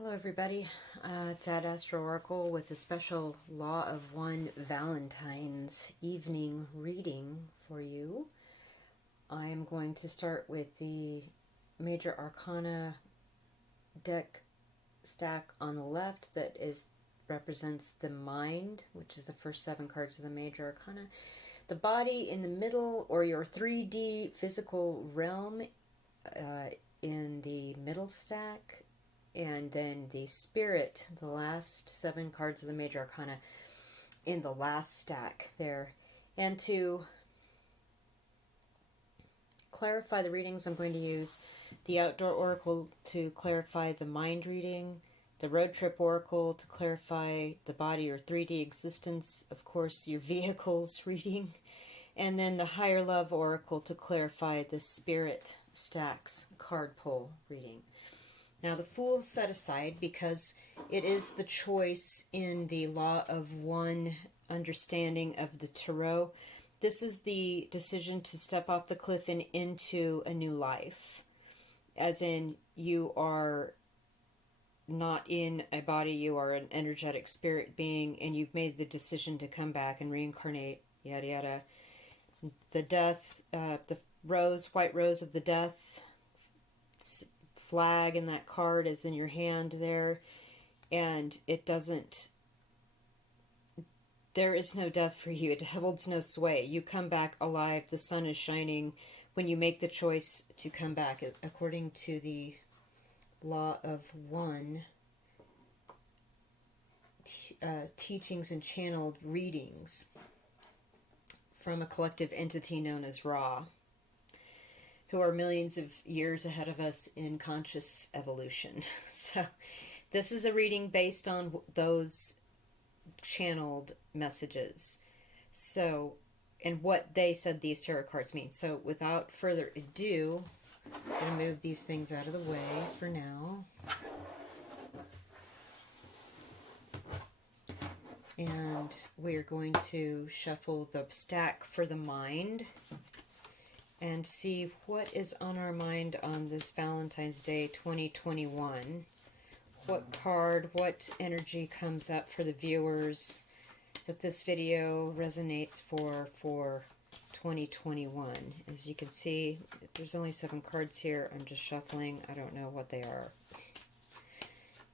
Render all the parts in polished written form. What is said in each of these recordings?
Hello everybody, it's Ad Astro Oracle with a special Law of One Valentines evening reading for you. I'm going to start with the Major Arcana deck stack on the left that represents the mind, which is the first 7 cards of the Major Arcana. The body in the middle, or your 3D physical realm in the middle stack. And then the spirit, the last 7 cards of the Major Arcana in the last stack there. And to clarify the readings, I'm going to use the Outdoor Oracle to clarify the mind reading, the Road Trip Oracle to clarify the body or 3D existence, of course, your vehicles reading, and then the Higher Love Oracle to clarify the spirit stacks card pull reading. Now, the Fool set aside because it is the choice in the Law of One understanding of the Tarot. This is the decision to step off the cliff and into a new life. As in, you are not in a body, you are an energetic spirit being, and you've made the decision to come back and reincarnate, yada yada. The death, the rose, white rose of the death flag in that card is in your hand there, and it doesn't, there is no death for you. It holds no sway. You come back alive. The sun is shining when you make the choice to come back, according to the Law of One teachings and channeled readings from a collective entity known as Ra, who are millions of years ahead of us in conscious evolution. So this is a reading based on those channeled messages. So, and what they said these tarot cards mean. So without further ado, I'm going to move these things out of the way for now. And we're going to shuffle the stack for the mind and see what is on our mind on this Valentine's Day 2021. What card, what energy comes up for the viewers that this video resonates for 2021. As you can see, there's only 7 cards here. I'm just shuffling. I don't know what they are.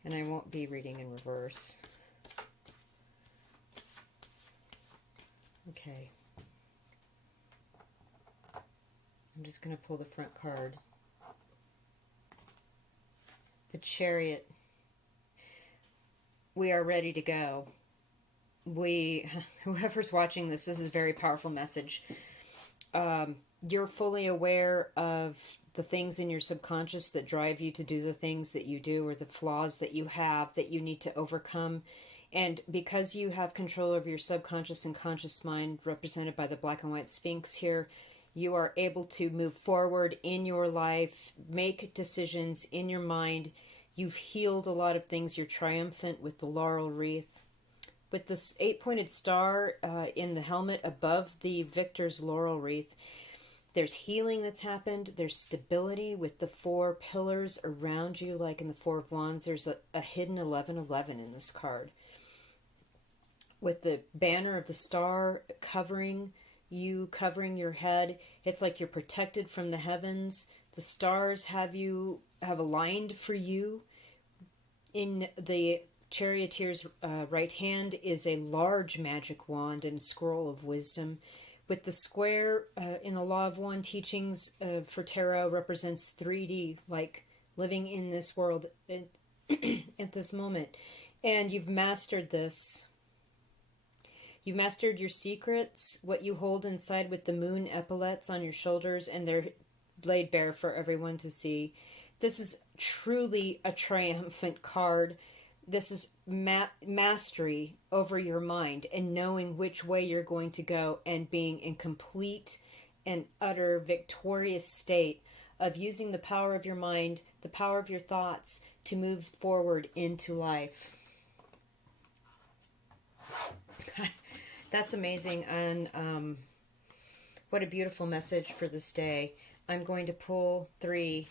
And I won't be reading in reverse. Okay. I'm just going to pull the front card. The Chariot. We are ready to go. Whoever's watching this is a very powerful message. You're fully aware of the things in your subconscious that drive you to do the things that you do, or the flaws that you have that you need to overcome. And because you have control over your subconscious and conscious mind, represented by the black and white Sphinx here, you are able to move forward in your life, make decisions in your mind. You've healed a lot of things. You're triumphant with the laurel wreath. With this 8-pointed star in the helmet above the victor's laurel wreath, there's healing that's happened. There's stability with the 4 pillars around you, like in the 4 of Wands. There's a hidden 1111 in this card. With the banner of the star covering you, covering your head, it's like you're protected from the heavens. The stars have aligned for you. In the charioteer's right hand is a large magic wand and scroll of wisdom. With the square in the Law of One teachings for tarot represents 3D, like living in this world at this moment. And you've mastered this. You've mastered your secrets, what you hold inside, with the moon epaulets on your shoulders, and they're laid bare for everyone to see. This is truly a triumphant card. This is mastery over your mind and knowing which way you're going to go, and being in complete and utter victorious state of using the power of your mind, the power of your thoughts, to move forward into life. That's amazing, and what a beautiful message for this day. I'm going to pull 3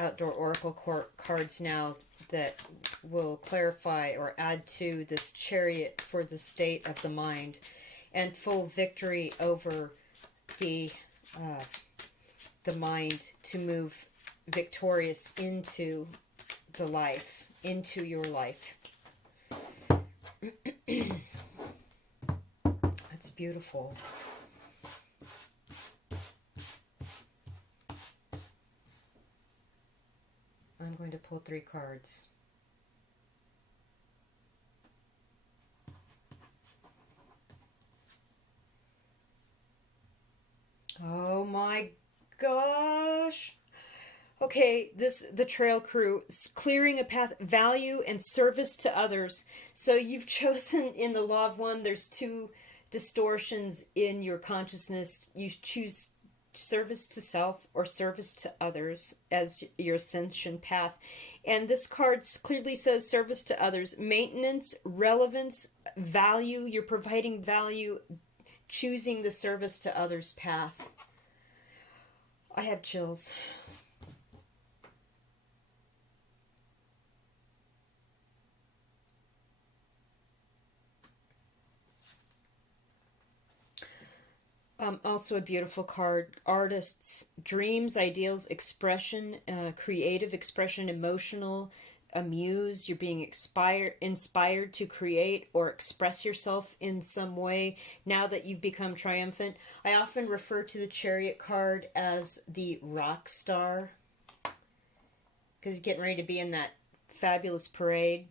outdoor oracle cards now that will clarify or add to this Chariot for the state of the mind and full victory over the mind to move victorious into the life, into your life. That's beautiful. I'm going to pull 3 cards. Oh my gosh. Okay, the trail crew, clearing a path, value and service to others. So you've chosen in the Law of One, there's 2 distortions in your consciousness. You choose service to self or service to others as your ascension path. And this card clearly says service to others, maintenance, relevance, value. You're providing value, choosing the service to others path. I have chills. Also a beautiful card. Artists, dreams, ideals, expression, creative expression, emotional, amused. You're being inspired to create or express yourself in some way now that you've become triumphant. I often refer to the Chariot card as the rock star because he's getting ready to be in that fabulous parade.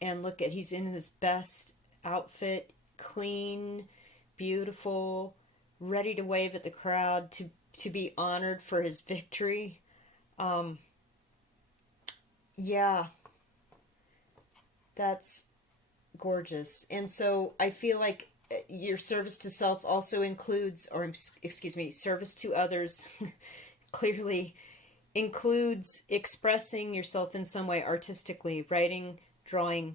And look at, he's in his best outfit, clean, beautiful, ready to wave at the crowd to be honored for his victory. Yeah, that's gorgeous. And so I feel like your service to self also includes, or excuse me, service to others clearly includes expressing yourself in some way artistically, writing, drawing,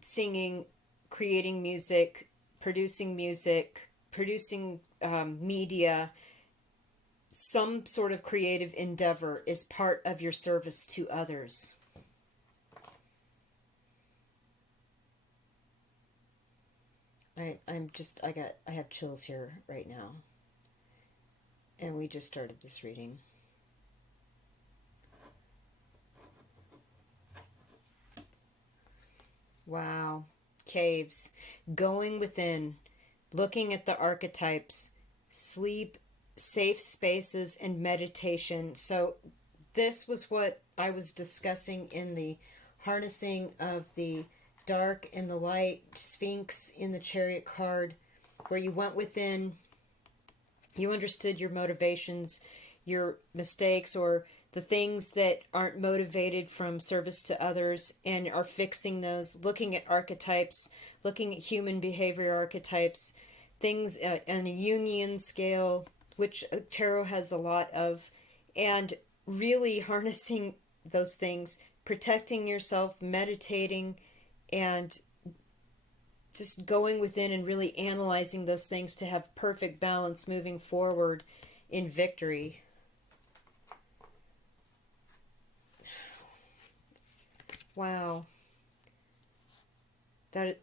singing, creating music, producing media. Some sort of creative endeavor is part of your service to others. I have chills here right now. And we just started this reading. Wow. Caves. Going within. Looking at the archetypes. Sleep. Safe spaces and meditation. So this was what I was discussing in the harnessing of the dark and the light Sphinx in the Chariot card, where you went within, you understood your motivations, your mistakes, or the things that aren't motivated from service to others, and are fixing those, looking at archetypes, looking at human behavior archetypes, things on a Jungian scale, which tarot has a lot of, and really harnessing those things, protecting yourself, meditating, and just going within and really analyzing those things to have perfect balance moving forward in victory. Wow. That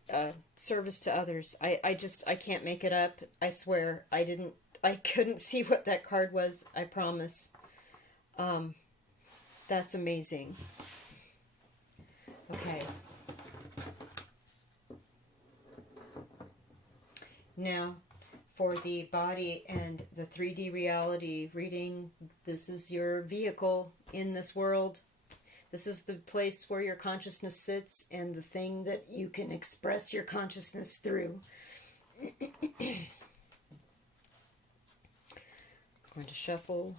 service to others. I can't make it up. I swear. I couldn't see what that card was. I promise. That's amazing. Okay. Now, for the body and the 3D reality reading, this is your vehicle in this world. This is the place where your consciousness sits and the thing that you can express your consciousness through. I'm going to shuffle.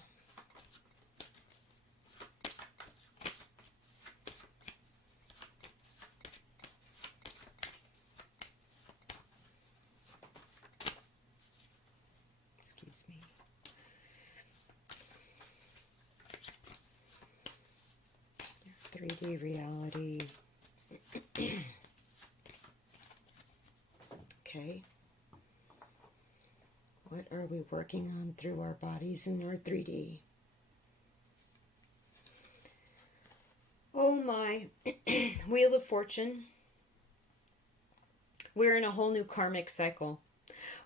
Excuse me. Your 3D reality. Okay. What are we working on through our bodies in our 3D? my. Wheel of Fortune. We're in a whole new karmic cycle.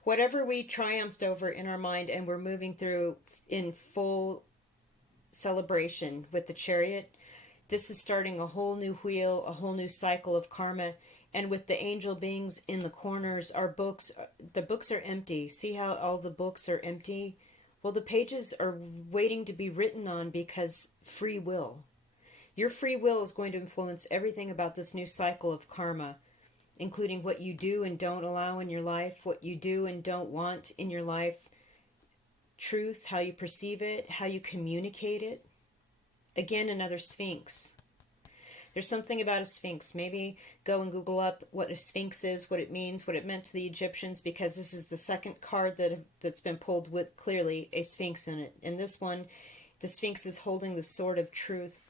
Whatever we triumphed over in our mind and we're moving through in full celebration with the Chariot, this is starting a whole new wheel, a whole new cycle of karma. And with the angel beings in the corners, the books are empty. See how all the books are empty? Well, the pages are waiting to be written on because free will. Your free will is going to influence everything about this new cycle of karma, including what you do and don't allow in your life, what you do and don't want in your life, truth, how you perceive it, how you communicate it. Again, another Sphinx. There's something about a Sphinx. Maybe go and Google up what a Sphinx is, what it means, what it meant to the Egyptians, because this is the second card that's been pulled with clearly a Sphinx in it. And this one, the Sphinx is holding the sword of truth.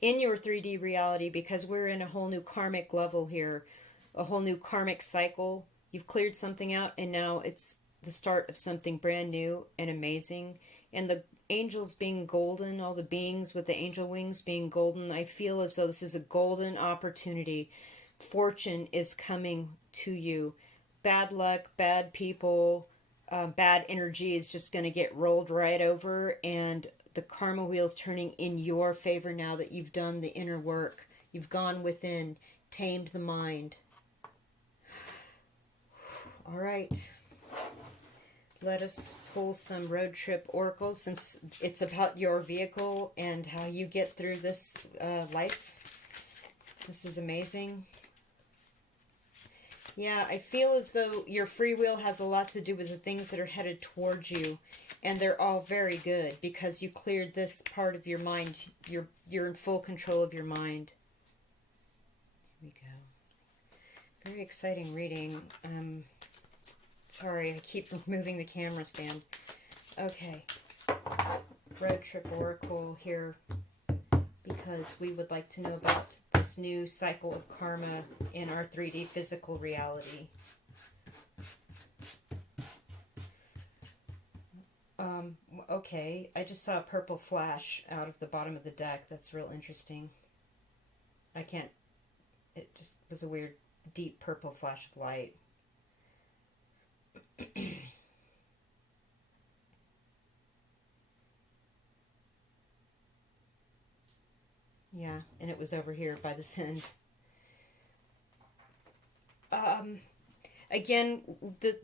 In your 3D reality, because we're in a whole new karmic level here, a whole new karmic cycle. You've cleared something out, and now it's the start of something brand new and amazing. And the angels being golden, all the beings with the angel wings being golden, I feel as though this is a golden opportunity. Fortune is coming to you. Bad luck, bad people, bad energy is just going to get rolled right over, and the karma wheel's turning in your favor now that you've done the inner work. You've gone within, tamed the mind. All right. Let us pull some road trip oracles, since it's about your vehicle and how you get through this life. This is amazing. Yeah, I feel as though your free will has a lot to do with the things that are headed towards you, and they're all very good because you cleared this part of your mind. You're in full control of your mind. Here we go. Very exciting reading. Sorry, I keep moving the camera stand. Okay. Road trip oracle here, because we would like to know about this new cycle of karma in our 3D physical reality. Okay, I just saw a purple flash out of the bottom of the deck. That's real interesting. It just was a weird, deep purple flash of light. Yeah, and it was over here by the sand. Again, the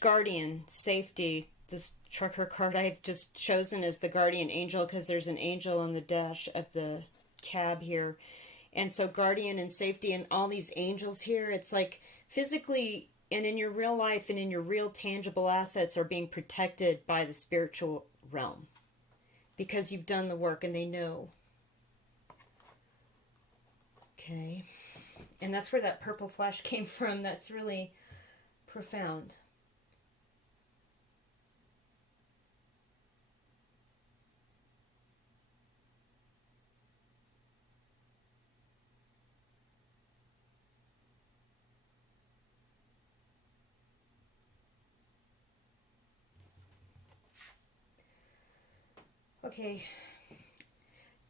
guardian, safety. This trucker card I've just chosen as the guardian angel because there's an angel on the dash of the cab here. And so guardian and safety and all these angels here, it's like physically and in your real life and in your real tangible assets are being protected by the spiritual realm because you've done the work and they know. Okay. And that's where that purple flash came from. That's really profound. Okay.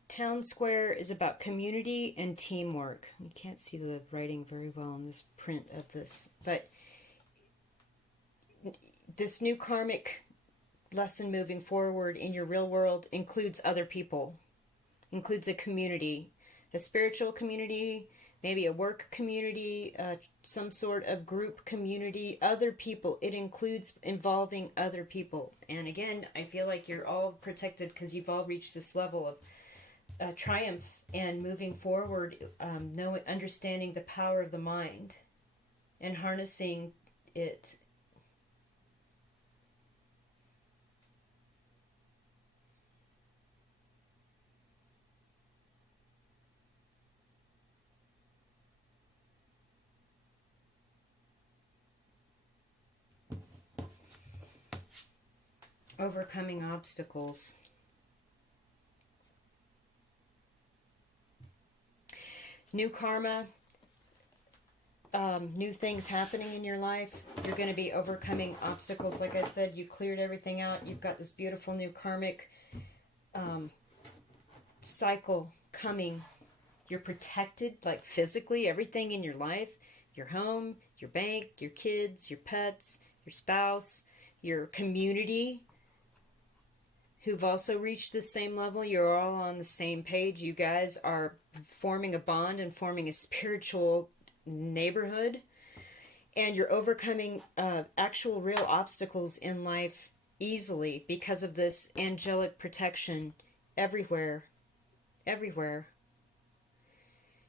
Town Square is about community and teamwork. You can't see the writing very well in this print of this, but this new karmic lesson moving forward in your real world includes other people, includes a community, a spiritual community, maybe a work community, some sort of group community, other people. It includes involving other people. And again, I feel like you're all protected because you've all reached this level of triumph and moving forward, understanding the power of the mind and harnessing it. Overcoming obstacles. New karma. new things happening in your life. You're going to be overcoming obstacles. Like I said, you cleared everything out. You've got this beautiful new karmic cycle coming. You're protected, like physically, everything in your life, your home, your bank, your kids, your pets, your spouse, your community, who've also reached the same level. You're all on the same page. You guys are forming a bond and forming a spiritual neighborhood, and you're overcoming actual real obstacles in life easily because of this angelic protection everywhere.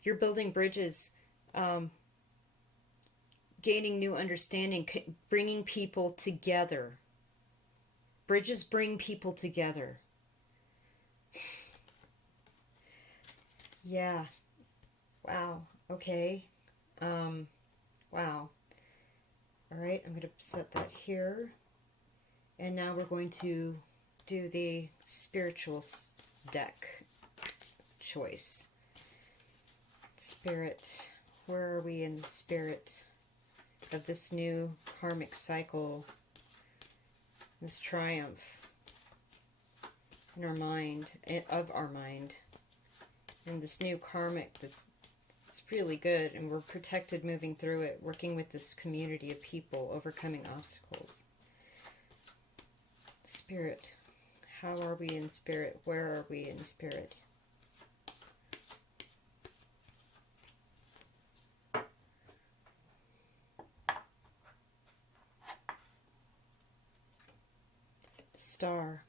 You're building bridges, gaining new understanding, bringing people together. Bridges bring people together. Yeah. Wow. Okay. Wow. All right, I'm going to set that here. And now we're going to do the spiritual deck choice. Spirit. Where are we in the spirit of this new karmic cycle? This triumph in our mind, of our mind. And this new karmic it's really good, and we're protected moving through it, working with this community of people, overcoming obstacles. Spirit. How are we in spirit? Where are we in spirit? Star.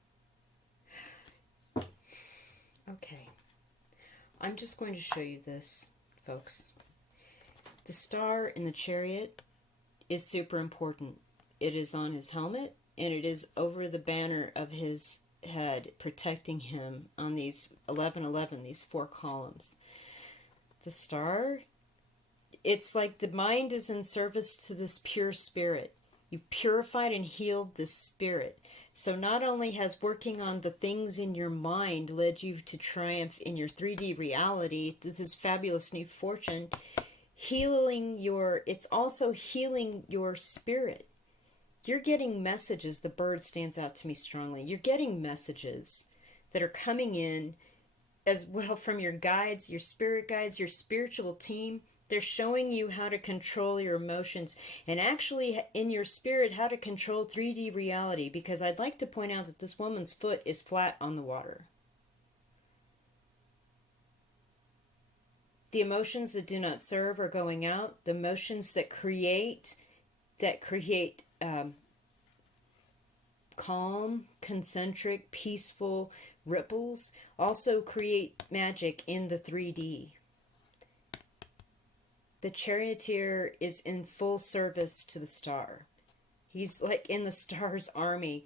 Okay. I'm just going to show you this, folks. The star in the chariot is super important. It is on his helmet, and it is over the banner of his head, protecting him on these 1111, these 4 columns. The star, it's like the mind is in service to this pure spirit. You've purified and healed this spirit. So not only has working on the things in your mind led you to triumph in your 3D reality, this is fabulous new fortune, it's also healing your spirit. You're getting messages. The bird stands out to me strongly. You're getting messages that are coming in as well from your guides, your spirit guides, your spiritual team. They're showing you how to control your emotions, and actually in your spirit how to control 3D reality, because I'd like to point out that this woman's foot is flat on the water. The emotions that do not serve are going out. The emotions that create calm, concentric, peaceful ripples also create magic in the 3D. The charioteer is in full service to the star. He's like in the star's army.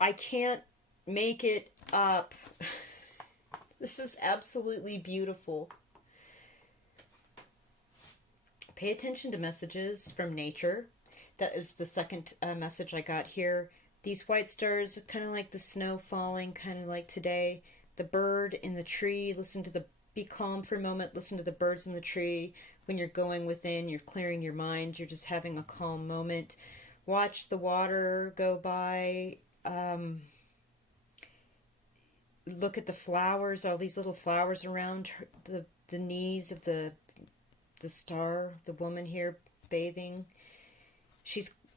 I can't make it up. This is absolutely beautiful. Pay attention to messages from nature. That is the second message I got here. These white stars, kind of like the snow falling, kind of like today. The bird in the tree, be calm for a moment, listen to the birds in the tree. When you're going within, you're clearing your mind, you're just having a calm moment. Watch the water go by. Look at the flowers, all these little flowers around the knees of the star, the woman here bathing.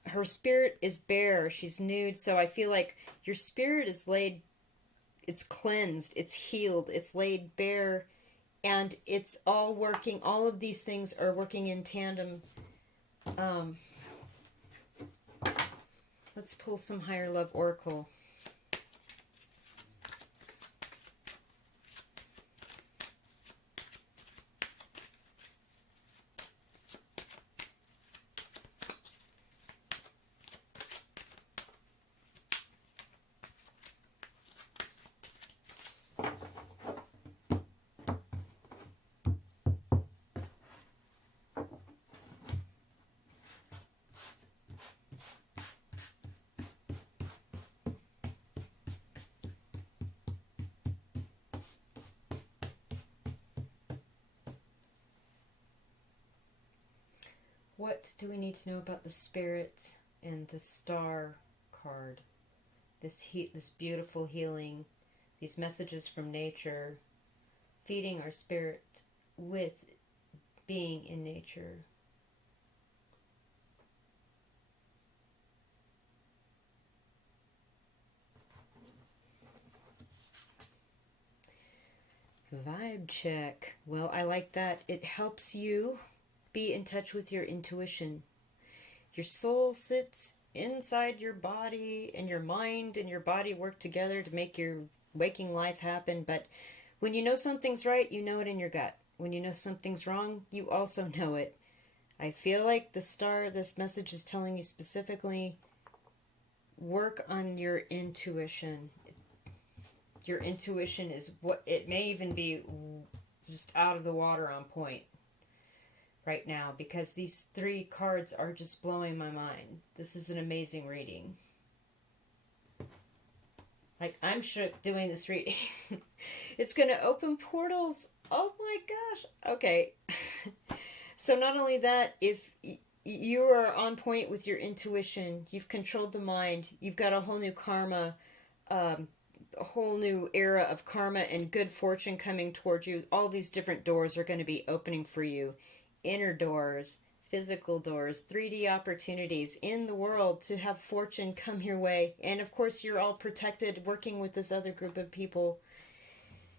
Her spirit is bare, she's nude, so I feel like your spirit is it's cleansed, it's healed, it's laid bare, and it's all working. All of these things are working in tandem. Let's pull some Higher Love Oracle. What do we need to know about the Spirit and the Star card? This beautiful healing, these messages from nature, feeding our spirit with being in nature. Vibe check. Well, I like that. It helps you be in touch with your intuition. Your soul sits inside your body, and your mind and your body work together to make your waking life happen. But when you know something's right, you know it in your gut. When you know something's wrong, you also know it. I feel like this message is telling you specifically, work on your intuition. Your intuition is what, it may even be just out of the water on point right now, because these 3 cards are just blowing my mind. This is an amazing reading. Like, I'm shook doing this reading. It's going to open portals. Oh my gosh. Okay. So not only that, if you are on point with your intuition, you've controlled the mind, you've got a whole new karma, a whole new era of karma and good fortune coming towards you. All these different doors are going to be opening for you. Inner doors, physical doors, 3D opportunities in the world to have fortune come your way. And of course, you're all protected, working with this other group of people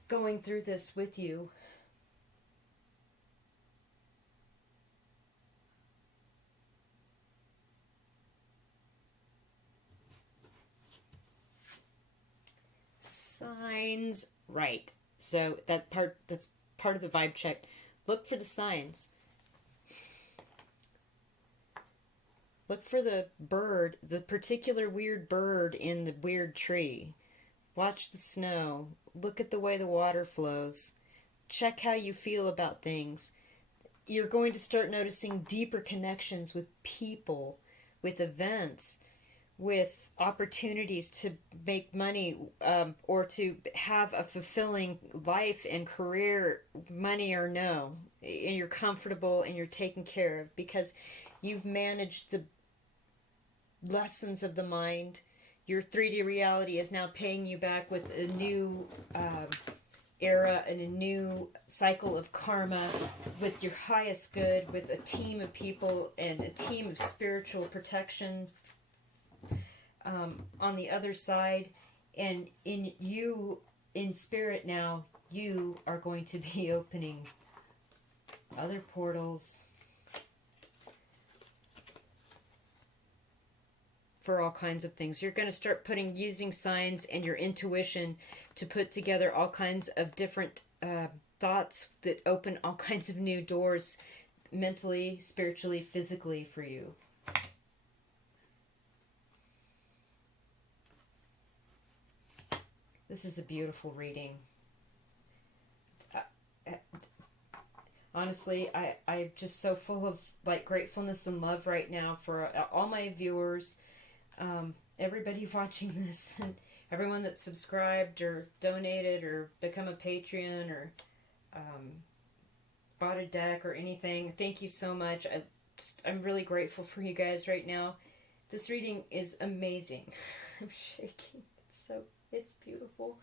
going through this with you. Signs. Right. So that's part of the vibe check. Look for the signs. Look for the bird, the particular weird bird in the weird tree. Watch the snow. Look at the way the water flows. Check how you feel about things. You're going to start noticing deeper connections with people, with events, with opportunities to make money, or to have a fulfilling life and career, money or no. And you're comfortable and you're taken care of because you've managed the lessons of the mind. Your 3D reality is now paying you back with a new era and a new cycle of karma with your highest good, with a team of people and a team of spiritual protection on the other side. And in spirit now, you are going to be opening other portals for all kinds of things. You're going to start using signs and your intuition to put together all kinds of different thoughts that open all kinds of new doors, mentally, spiritually, physically, for you. This is a beautiful reading. Honestly, I'm just so full of gratefulness and love right now for all my viewers, everybody watching this, and everyone that's subscribed or donated or become a Patreon or bought a deck or anything. Thank you so much. I'm really grateful for you guys right now. This reading is amazing. I'm shaking. It's beautiful.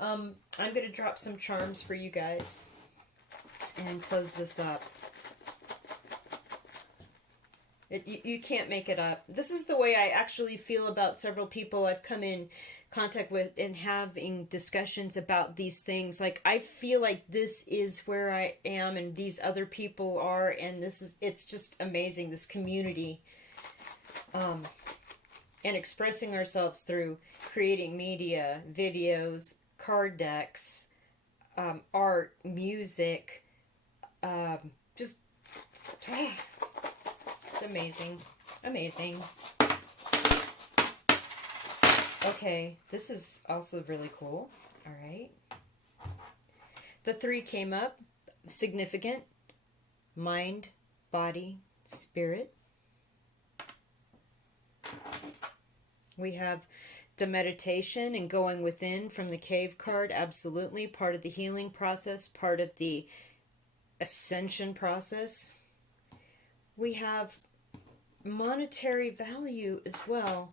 I'm going to drop some charms for you guys and close this up. You can't make it up. This is the way I actually feel about several people I've come in contact with and having discussions about these things. Like, I feel like this is where I am and these other people are, and it's just amazing, this community. And expressing ourselves through creating media, videos, card decks, art, music, just it's amazing. Amazing. Okay, this is also really cool. All right. The 3 came up. Significant. Mind, body, spirit. We have the meditation and going within from the cave card. Absolutely. Part of the healing process. Part of the ascension process. we have monetary value as well,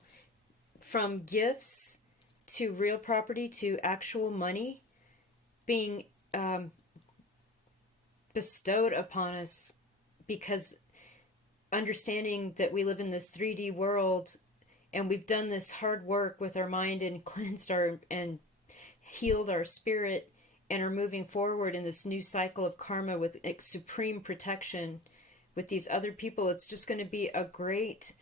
from gifts to real property to actual money being bestowed upon us, because understanding that we live in this 3D world and we've done this hard work with our mind and cleansed our and healed our spirit and are moving forward in this new cycle of karma with supreme protection with these other people. It's just going to be a great,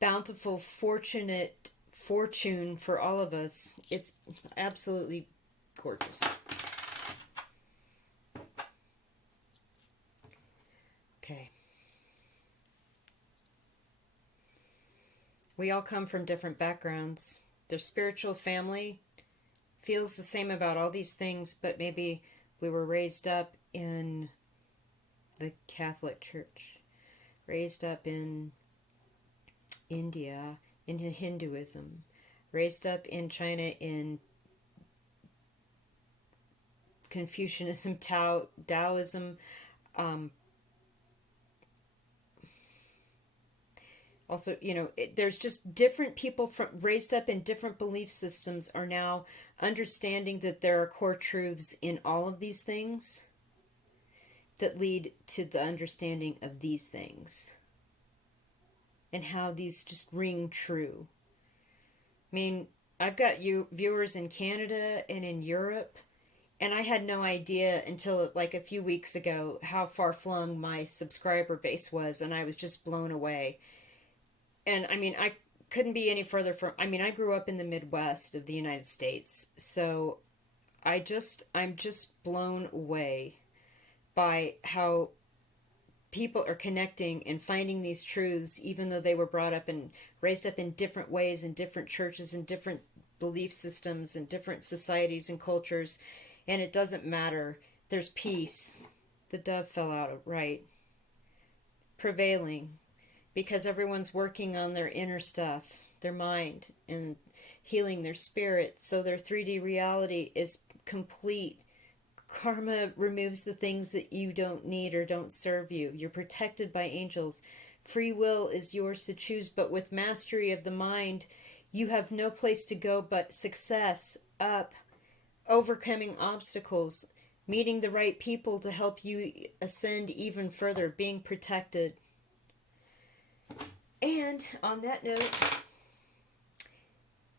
bountiful, fortunate fortune for all of us. It's absolutely gorgeous. Okay. We all come from different backgrounds. Their spiritual family feels the same about all these things, but maybe we were raised up in the Catholic Church, raised up in India in Hinduism, raised up in China in Confucianism, Taoism. Also, there's just different people from raised up in different belief systems are now understanding that there are core truths in all of these things that lead to the understanding of these things and how these just ring true. I mean, I've got viewers in Canada and in Europe, and I had no idea until like a few weeks ago how far flung my subscriber base was, and I was just blown away. And I mean, I couldn't be any further from, I mean, I grew up in the Midwest of the United States, so I'm just blown away by how people are connecting and finding these truths, even though they were brought up and raised up in different ways in different churches and different belief systems and different societies and cultures. And it doesn't matter. There's peace. The dove fell out right. Prevailing. Because everyone's working on their inner stuff, their mind, and healing their spirit. So their 3D reality is complete. Karma removes the things that you don't need or don't serve you. You're protected by angels. Free will is yours to choose, but with mastery of the mind, you have no place to go but success, up, overcoming obstacles, meeting the right people to help you ascend even further, being protected. And on that note,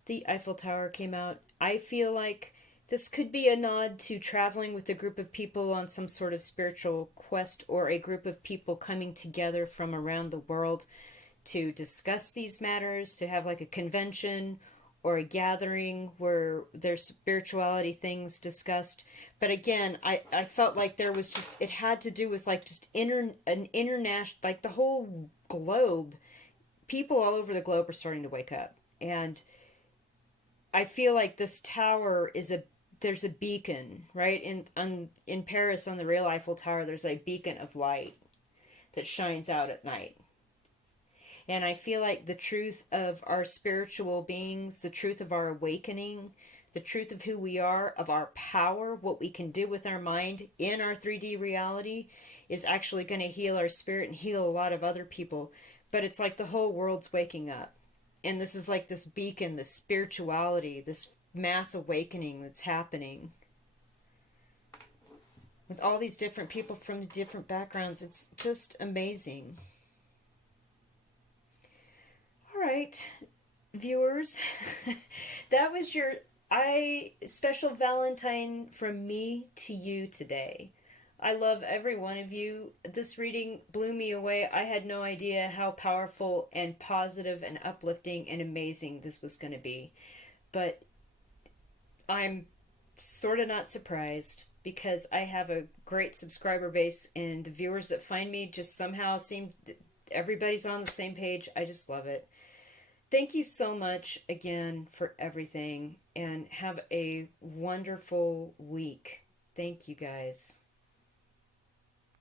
the Eiffel Tower came out. I feel like this could be a nod to traveling with a group of people on some sort of spiritual quest, or a group of people coming together from around the world to discuss these matters, to have like a convention or a gathering where there's spirituality things discussed. But again, I felt like there was just, it had to do with like just an international, like the whole globe. People all over the globe are starting to wake up. And I feel like this tower is there's a beacon, right? In Paris, on the real Eiffel Tower, there's a beacon of light that shines out at night. And I feel like the truth of our spiritual beings, the truth of our awakening, the truth of who we are, of our power, what we can do with our mind in our 3D reality, is actually going to heal our spirit and heal a lot of other people. But it's like the whole world's waking up. And this is like this beacon, this spirituality, this mass awakening that's happening. With all these different people from the different backgrounds, it's just amazing. All right, viewers, that was your special Valentine from me to you today. I love every one of you. This reading blew me away. I had no idea how powerful and positive and uplifting and amazing this was going to be. But I'm sort of not surprised, because I have a great subscriber base, and the viewers that find me just somehow seem, everybody's on the same page. I just love it. Thank you so much again for everything, and have a wonderful week. Thank you, guys.